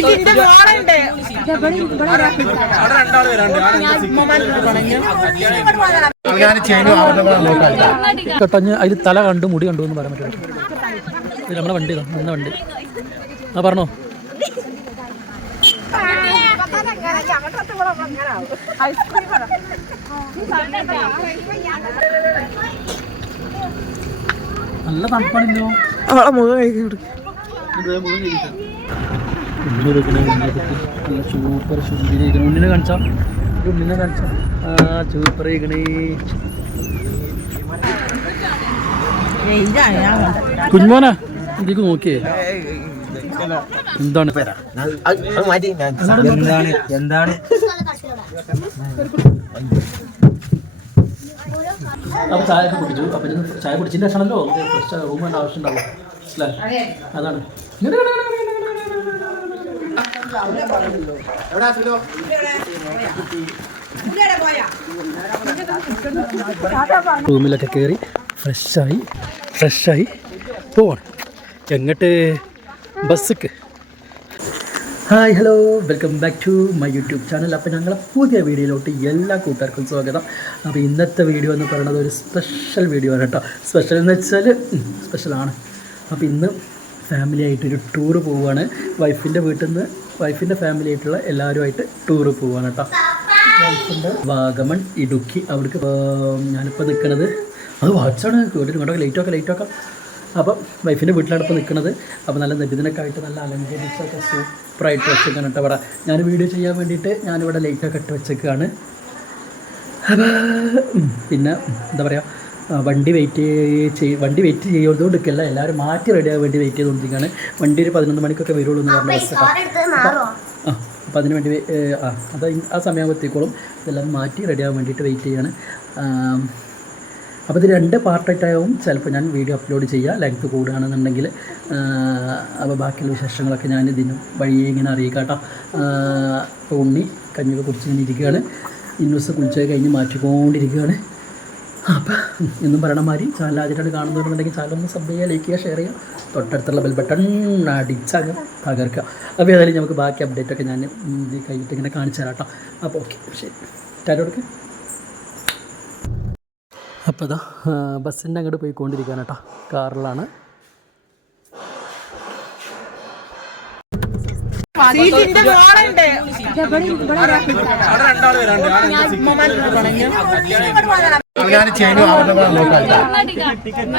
മോളുണ്ട് നോക്കാം കെട്ടഞ്ഞ് അതിൽ തല കണ്ടു മുടി കണ്ടു എന്ന് പറയാൻ പറ്റില്ല. നമ്മുടെ വണ്ടി നിന്ന വണ്ടി. ആ പറഞ്ഞോ. നല്ല തണുപ്പാണല്ലോ. അവളെ മുഖം കഴിക്കുന്നു നല്ല സൂപ്പർ സുന്ദരിക്കണം ഉണ്ണിനെ കാണിച്ചാ? ഉണ്ണിനെ കാണിച്ചാ? ആ സൂപ്പർ ഇരിക്കണേ കുഞ്ഞുമോനെ ഇതിക്ക് നോക്കിയേ. എന്താണ്? എന്താണ്? എന്താണ്? അപ്പൊ ചായ ഒക്കെ കുടിച്ചു. അപ്പൊ ചായ കുടിച്ചതിന്റെ ശേഷമാണല്ലോ ഫ്രഷ് റൂം വേണ്ട ആവശ്യം ഉണ്ടാവും അല്ലേ? അതാണ്. റൂമിലൊക്കെ കയറി ഫ്രഷായി ഫ്രഷായി പോവാണ്. എങ്ങോട്ട് ബസ്സിക്ക്? Hi hello. Welcome back to my YouTube channel. അപ്പോൾ ഞങ്ങളെ പുതിയ വീഡിയോയിലോട്ട് എല്ലാ കൂട്ടുകാർക്കും സ്വാഗതം. അപ്പോൾ ഇന്നത്തെ വീഡിയോ എന്ന് പറയുന്നത് ഒരു സ്പെഷ്യൽ വീഡിയോ ആണ് കേട്ടോ. സ്പെഷ്യൽ എന്ന് വെച്ചാൽ സ്പെഷ്യലാണ് അപ്പോൾ ഇന്ന് ഫാമിലി ആയിട്ടൊരു ടൂറ് പോവുകയാണ് വൈഫിന്റെ വീട്ടിൽ നിന്ന് വൈഫിന്റെ ഫാമിലി ആയിട്ടുള്ള എല്ലാവരുമായിട്ട് ടൂറ് പോവാണ് കേട്ടോ വൈഫിന്റെ വാഗമൺ ഇടുക്കി അവിടേക്ക് ഞാനിപ്പോൾ നിൽക്കണത് അത് വാച്ചാണ് കേട്ടിട്ട് കേട്ടോ ലൈറ്റൊക്കെ ലൈറ്റൊക്കെ അപ്പം വൈഫിന്റെ വീട്ടിലാണ് ഇപ്പോൾ നിൽക്കുന്നത് അപ്പോൾ നല്ല നബിദിനൊക്കെ ആയിട്ട് നല്ല അലങ്കരിച്ചൊക്കെ സൂപ്പറായിട്ട് വെച്ചേക്കാണ് കേട്ടോ ഇവിടെ. ഞാൻ വീഡിയോ ചെയ്യാൻ വേണ്ടിയിട്ട് ഞാനിവിടെ ലൈറ്റൊക്കെ ഇട്ട് വെച്ചേക്കാണ്. അപ്പോൾ പിന്നെ എന്താ പറയുക വണ്ടി വെയിറ്റ് ചെയ് വണ്ടി വെയിറ്റ് ചെയ്തുകൊണ്ടിരിക്കല്ല എല്ലാവരും മാറ്റി റെഡിയാകാൻ വേണ്ടി വെയിറ്റ് ചെയ്തുകൊണ്ടിരിക്കുകയാണ്. വണ്ടി ഒരു പതിനൊന്ന് മണിക്കൊക്കെ വരുള്ളൂ എന്ന് പറഞ്ഞ ആ അപ്പോൾ അതിന് വേണ്ടി ആ അത് ആ സമയമാകുമ്പോഴത്തേക്കോളും ഇതെല്ലാം മാറ്റി റെഡിയാകാൻ വേണ്ടിയിട്ട് വെയിറ്റ് ചെയ്യാണ്. അപ്പോൾ ഇത് രണ്ട് പാർട്ടായിട്ടാവും ചിലപ്പോൾ ഞാൻ വീഡിയോ അപ്ലോഡ് ചെയ്യുക ലെങ്ത് കൂടുകയാണെന്നുണ്ടെങ്കിൽ. അപ്പോൾ ബാക്കിയുള്ള വിശേഷങ്ങളൊക്കെ ഞാൻ ഇതിന് വഴിയെ ഇങ്ങനെ അറിയിക്കാം കേട്ടോ. അപ്പോൾ ഉണ്ണി കഞ്ഞിയൊക്കെ കുടിച്ചിങ്ങനെ ഇരിക്കുകയാണ്. ഇന്നൂസ് കുളിച്ചൊക്കെ കഴിഞ്ഞ് മാറ്റിക്കൊണ്ടിരിക്കുകയാണ്. അപ്പം എന്നും പറയണ മാതിരി ചാനൽ ആദ്യമായിട്ട് കാണുന്നവരുണ്ടെങ്കിൽ ചാനൽ ഒന്ന് സബ് ചെയ്യുക ലൈക്ക് ചെയ്യുക ഷെയർ ചെയ്യുക. തൊട്ടടുത്തുള്ള ബെൽ ബട്ടൺ അടിച്ചങ്ങ് തകർക്കുക. അപ്പോൾ ഏതായാലും നമുക്ക് ബാക്കി അപ്ഡേറ്റ് ഒക്കെ ഞാൻ കഴിഞ്ഞിട്ട് ഇങ്ങനെ കാണിച്ചു തരാം കേട്ടോ അപ്പോൾ ഓക്കെ ശരി. ടാറ്റ കൊടുക്കുക അപ്പോൾ ഇതാ ബസ്സിന്റെ അങ്ങോട്ട് പോയിക്കൊണ്ടിരിക്കാനാട്ടോ കാറിലാണ് ഞാൻ ചെയ്യുന്നു അവരുടെ നോക്കാം വർഗീക്കണോ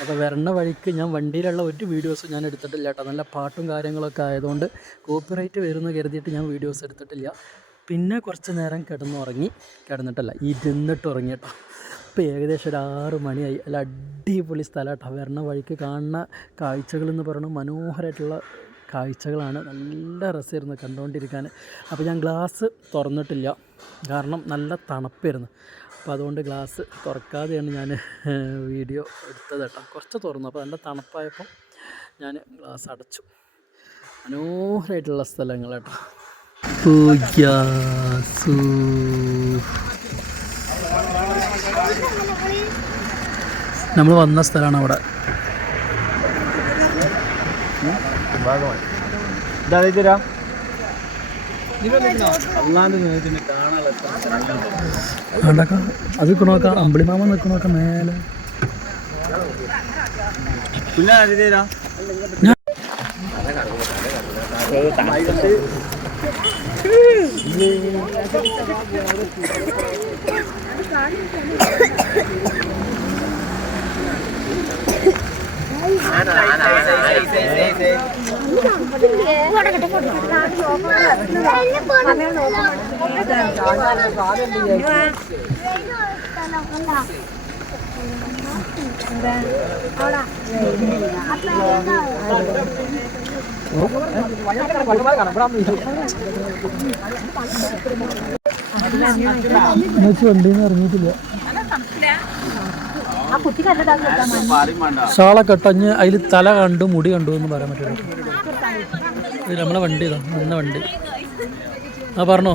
അപ്പോൾ വരണ വഴിക്ക് ഞാൻ വണ്ടിയിലുള്ള ഒരു വീഡിയോസ് ഞാൻ എടുത്തിട്ടില്ല കേട്ടോ. നല്ല പാട്ടും കാര്യങ്ങളൊക്കെ ആയതുകൊണ്ട് കോപ്പിറൈറ്റ് വരുമെന്ന് കരുതിയിട്ട് ഞാൻ വീഡിയോസ് എടുത്തിട്ടില്ല. പിന്നെ കുറച്ച് നേരം കിടന്നുറങ്ങി കിടന്നിട്ടല്ല ഇരുന്നിട്ട് ഉറങ്ങി കേട്ടോ. ഇപ്പോൾ ഏകദേശം ഒരു ആറ് മണിയായി. അല്ല അടിപൊളി സ്ഥലം കേട്ടോ. വരണ വഴിക്ക് കാണുന്ന കാഴ്ചകളെന്ന് പറയുന്നത് മനോഹരമായിട്ടുള്ള കാഴ്ചകളാണ്. നല്ല രസമായിരുന്നു കണ്ടുകൊണ്ടിരിക്കാൻ അപ്പോൾ ഞാൻ ഗ്ലാസ് തുറന്നിട്ടില്ല. കാരണം നല്ല തണുപ്പായിരുന്നു. അപ്പോൾ അതുകൊണ്ട് ഗ്ലാസ് തുറക്കാതെയാണ് ഞാൻ വീഡിയോ എടുത്തത് കേട്ടോ. കുറച്ച് തുറന്നു. അപ്പോൾ നല്ല തണുപ്പായപ്പോൾ ഞാൻ ഗ്ലാസ് അടച്ചു. മനോഹരമായിട്ടുള്ള സ്ഥലങ്ങൾ കേട്ടോ. നമ്മൾ വന്ന സ്ഥലമാണ് അവിടെ. കണ്ടക്കാം? അത് നിൽക്കണോക്കാം അമ്പിളിമാമ നിൽക്കണോക്കാം മേലെ. പിന്നെ വണ്ടിന്ന് ഇറങ്ങിയിട്ടില്ല ഷാള കെട്ടഞ്ഞ് അതിൽ തല കണ്ടു മുടി കണ്ടു എന്ന് പറയാൻ പറ്റില്ല. ഇത് നമ്മളെ വണ്ടി ഇതാ നിന്ന വണ്ടി. ആ പറഞ്ഞോ?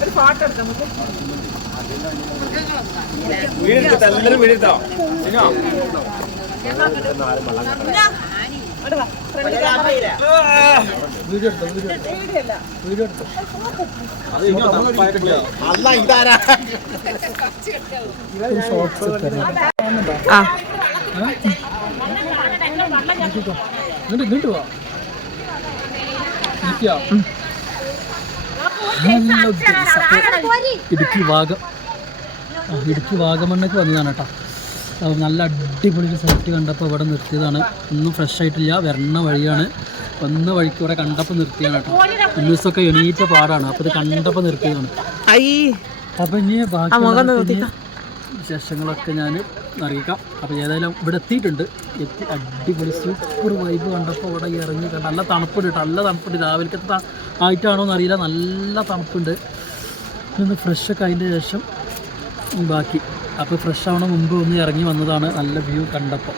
ഒരു ഫോട്ടോ എടുക്കാം നമുക്ക് എല്ലാവരും എടുത്തോ അല്ല ഇതാരാ ആ ഇങ്ങോട്ട് ഇങ്ങോട്ട് വാ നിൽക്കുക ഇടുക്കി വാഗം ആ, ഇടുക്കി വാഗമണ്ണക്ക് വന്നതാണ് കേട്ടോ അപ്പം നല്ല അടിപൊളി ഒരു സൈറ്റ് കണ്ടപ്പോൾ ഇവിടെ നിർത്തിയതാണ് ഒന്നും ഫ്രഷ് ആയിട്ടില്ല വരണ വഴിയാണ് വന്ന വഴിക്ക് ഇവിടെ കണ്ടപ്പോൾ നിർത്തിയാണ് കേട്ടോ ദിവസമൊക്കെ എണീറ്റ പാടാണ് അപ്പോൾ ഇത് കണ്ടപ്പോൾ നിർത്തിയതാണ് അപ്പം അപ്പോൾ ഇനി ബാക്കി വിശേഷങ്ങളൊക്കെ ഞാൻ അറിയിക്കാം. അപ്പോൾ ഏതായാലും ഇവിടെ എത്തിയിട്ടുണ്ട്. എത്തി അടിപൊളി സൂപ്പർ വൈബ് കണ്ടപ്പോൾ അവിടെ ഇറങ്ങി കണ്ട നല്ല തണുപ്പുണ്ട് കേട്ടോ. നല്ല തണുപ്പുണ്ട്. രാവിലത്തെ ആയിട്ടാണോ എന്നറിയില്ല. നല്ല തണുപ്പുണ്ട്. ഒന്ന് ഫ്രഷൊക്കെ അതിന്റെ ശേഷം ബാക്കി. അപ്പോൾ ഫ്രഷ് ആവണ മുമ്പ് ഒന്ന് ഇറങ്ങി വന്നതാണ് നല്ല വ്യൂ കണ്ടപ്പോൾ.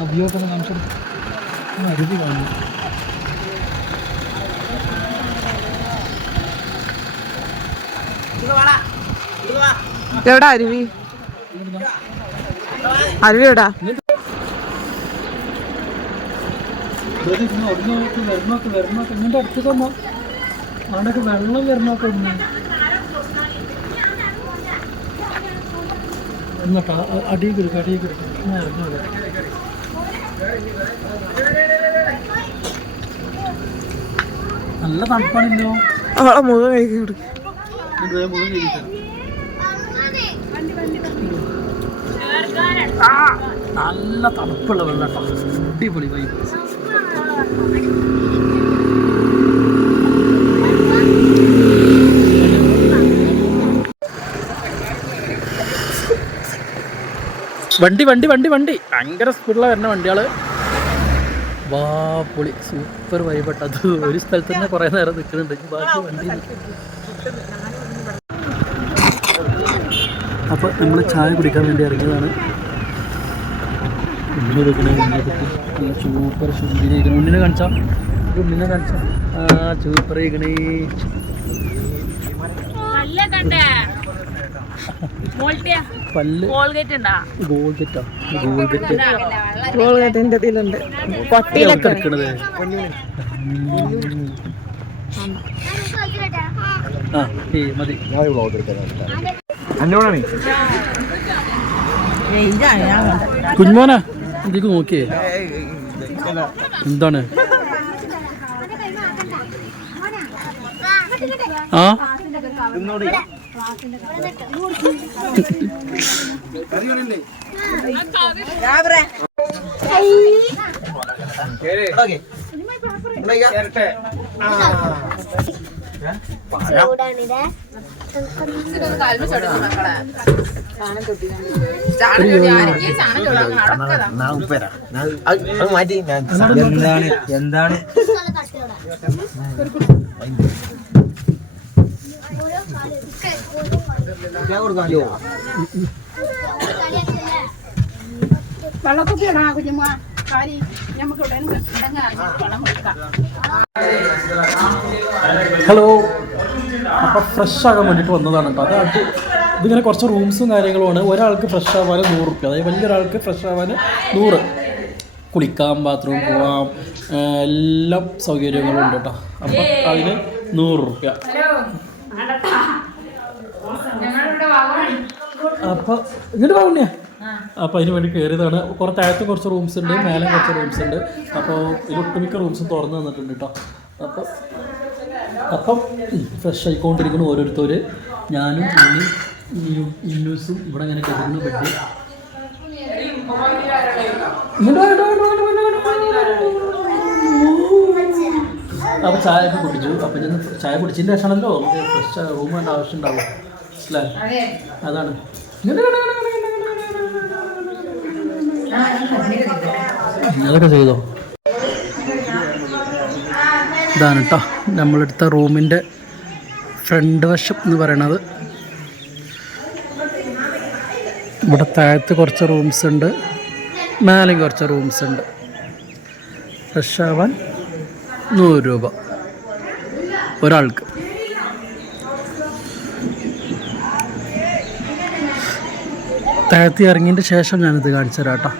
ആ വ്യൂ ഒക്കെ ഒന്ന് കാണിച്ചു. കൊടുക്ക്. ആ അരുവി കാണുന്നു. എവിടാ അരുവി? അരുവി എവിടാ? വെള്ളം എന്നിട്ടാ അടിയിൽ അടിയിൽ നല്ല തണുപ്പാണല്ലോ. അവളെ മുഖം കഴിക്കും കൊടുക്കും ഇത് ചെയ്തിട്ടാണ്. നല്ല തണുപ്പുള്ള വെള്ളം അടിപൊളി വൈബ് വണ്ടി വണ്ടി വണ്ടി വണ്ടി. ഭയങ്കര സ്പീഡിലാണ് വരുന്ന വണ്ടികൾ. വാ പൊളി. സൂപ്പർ വൈബട്ട് അത് ഒരു സ്ഥലത്ത് തന്നെ കുറേ നേരം നിൽക്കുന്നുണ്ട് ബാക്കി വണ്ടി അപ്പോൾ നമ്മൾ ചായ കുടിക്കാൻ വേണ്ടി ഇറങ്ങിയതാണ്. ഉണ്ണി വെക്കണേ നല്ല സൂപ്പർ ഉണ്ണിനെ കാണിച്ചാ ഒരു ഉണ്ണിനെ കാണിച്ചാ ആ സൂപ്പർ ഇരിക്കണേ പല്ല്. കോൾഗേറ്റ് ഉണ്ടാ? ഗോൾഗറ്റാ? ഗോൾഗറ്റ്. ഗോൾഗേറ്റിന്റെ ഇതിലുണ്ട് കൊട്ടിയിലൊക്കെ. എടുക്കണത്. ആ ഏ മതി. എന്നോടാണ് കുഞ്ഞുമോനെ ഇതിക്ക് നോക്കിയേ. എന്താണ്? ആ. മാറ്റി എന്താണ് എന്താണ് വെള്ളക്കുപ്പി ഇടാ കുഞ്ഞുമ്മ. നമുക്ക് ഇവിടെ ഹലോ അപ്പോൾ ഫ്രഷ് ആകാൻ വേണ്ടിയിട്ട് വന്നതാണ് കേട്ടോ അതായത് അത് ഇതിങ്ങനെ കുറച്ച് റൂംസും കാര്യങ്ങളുമാണ്. ഒരാൾക്ക് ഫ്രഷ് ആവാൻ നൂറ് റുപ്യ. അതായത് വലിയൊരാൾക്ക് ഫ്രഷ് ആവാൻ നൂറ്. കുളിക്കാം ബാത്റൂം പോവാം എല്ലാ സൗകര്യങ്ങളും ഉണ്ട് കേട്ടോ അപ്പം അതിന് നൂറ് റുപ്യ. അപ്പോൾ ഇങ്ങോട്ട് പോകുന്നേ അപ്പോൾ അതിന് വേണ്ടി കയറിയതാണ് കുറച്ച് താഴത്ത് കുറച്ച് റൂംസ് ഉണ്ട് മേലെ കുറച്ച് റൂംസ് ഉണ്ട്. അപ്പോൾ ഒട്ടുമിക്ക റൂംസും തുറന്നു തന്നിട്ടുണ്ട് കേട്ടോ അപ്പോൾ അപ്പം ഫ്രഷ് ആയിക്കൊണ്ടിരിക്കുന്നു ഓരോരുത്തർ ഞാനും ഇന്നൂസും ഇവിടെ ഇങ്ങനെ കിടക്കുന്നു പറ്റി അപ്പോൾ ചായ ഒക്കെ കുടിച്ചു. അപ്പം ഞാൻ ചായ കുടിച്ചതിന്റെ ശേഷമാണല്ലോ നമുക്ക് ഫ്രഷ് റൂം വേണ്ട ആവശ്യം ഉണ്ടാവും മനസ്സിലായി അതാണ്. അതൊക്കെ ചെയ്തോ? ഇതാണ് കേട്ടോ നമ്മളെടുത്ത റൂമിന്റെ ഫ്രണ്ട് വശം എന്ന് പറയണത്. ഇവിടെ താഴത്ത് കുറച്ച് റൂംസ് ഉണ്ട്. മേലെയും കുറച്ച് റൂംസ് ഉണ്ട്. ഫ്രഷ് ആവാൻ നൂറ് രൂപ. ഒരാൾക്ക്. താഴത്ത് ഇറങ്ങിയതിന്റെ ശേഷം ഞാനിത് കാണിച്ചു തരാം കേട്ടോ.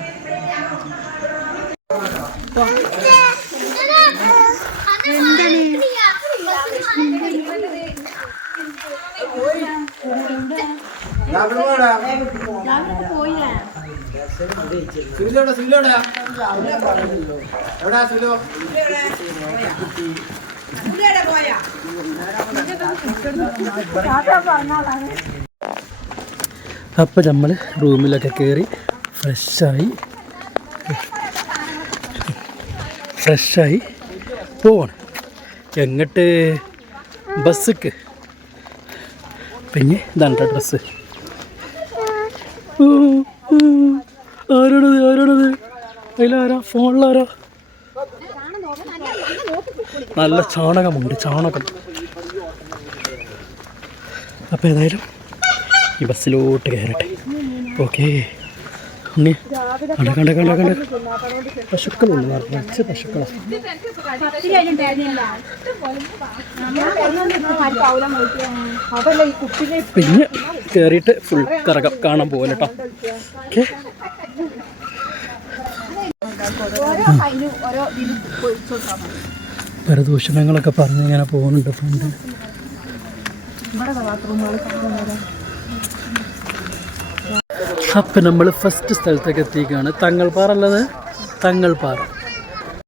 സുലോ അപ്പോൾ നമ്മൾ റൂമിലൊക്കെ കയറി ഫ്രഷായി ഫ്രഷായി പോവാണ്. എങ്ങട്ട്? ബസ്സിക്ക്. പിന്നെ ഇതാണ് ഡ്രസ്സ് ആരാണത് ആരാണത്? അതിലാരാ? ഫോണിലാരാ? നല്ല ചാണകമുണ്ട് ചാണകം. അപ്പോൾ ഏതായാലും ഈ ബസ്സിലോട്ട് കയറട്ടെ. ഓക്കെ. ഉണ്ണി. കണ്ട കണ്ട കണ്ട കണ്ട. പശുക്കളുണ്ട് നിറച്ച് പശുക്കളാണ് പിന്നെ കയറിയിട്ട് ഫുൾ കറകം കാണാൻ പോകല കേട്ടോ ഓക്കെ. പരദൂഷണങ്ങളൊക്കെ പറഞ്ഞ് ഇങ്ങനെ പോകുന്നുണ്ട് ഫ്രണ്ട് അപ്പം നമ്മൾ ഫസ്റ്റ് സ്ഥലത്തേക്ക് എത്തിക്കുകയാണ് തങ്ങൾപ്പാറ അല്ലത് തങ്ങൾപ്പാറ